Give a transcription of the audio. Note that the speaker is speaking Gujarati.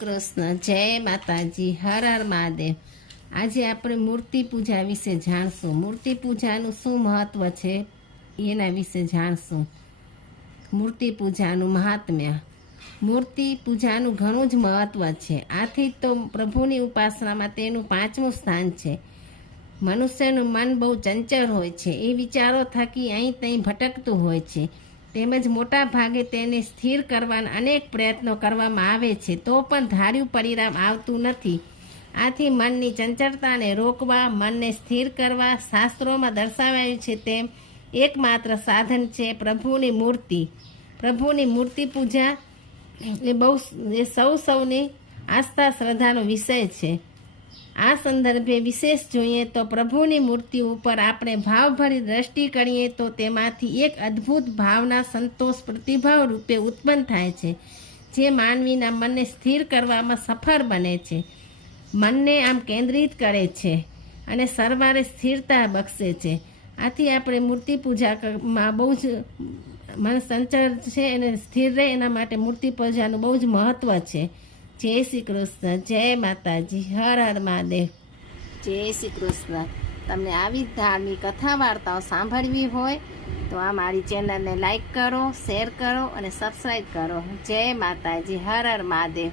કૃષ્ણ, જય માતાજી, હર હર મહાદેવ. આજે આપણે મૂર્તિ પૂજા વિશે જાણશું. મૂર્તિ પૂજાનું શું મહત્વ છે? એના વિશે જાણશું. મૂર્તિ પૂજાનું મહાત્મ્ય. મૂર્તિ પૂજાનું ઘણું જ મહત્વ છે. આથી તો પ્રભુની ઉપાસનામાં તેનું પાંચમું સ્થાન છે. મનુષ્યનું મન બહુ ચંચળ હોય છે. એ વિચારો થકી અહીં ત્યાં ભટકતું હોય છે. તેમજ મોટા ભાગે તેને સ્થિર કરવાના અનેક પ્રયત્નો કરવામાં આવે છે, તો પણ ધાર્યું પરિણામ આવતું નથી. આથી મનની ચંચળતાને રોકવા, મનને સ્થિર કરવા શાસ્ત્રોમાં દર્શાવાયું છે તેમ એકમાત્ર સાધન છે પ્રભુની મૂર્તિ. પ્રભુની મૂર્તિ પૂજા એ બહુ, એ સૌ સૌની આસ્થા, શ્રદ્ધાનો વિષય છે. આ સંદર્ભે વિશેષ જોઈએ તો પ્રભુની મૂર્તિ ઉપર આપણે ભાવભરી દ્રષ્ટિ કરીએ તો તેમાંથી એક અદ્ભુત ભાવના સંતોષ પ્રતિભાવ રૂપે ઉત્પન્ન થાય છે, જે માનવીના મનને સ્થિર કરવામાં સફળ બને છે. મનને આમ કેન્દ્રિત કરે છે અને સરવારે સ્થિરતા બક્ષે છે. આથી આપણે મૂર્તિ પૂજામાં બહુ જ મન સંચળ છે અને સ્થિર રહે એના માટે મૂર્તિ પૂજાનું બહુ જ મહત્ત્વ છે. જય શ્રી કૃષ્ણ, જય માતાજી, હર હર મહાદેવ. જય શ્રી કૃષ્ણ. તમને આવી ધાર્મિક કથા વાર્તાઓ સાંભળવી હોય તો આ મારી ચેનલને લાઈક કરો, શેર કરો અને સબસ્ક્રાઈબ કરો. જય માતાજી, હર હર મહાદેવ.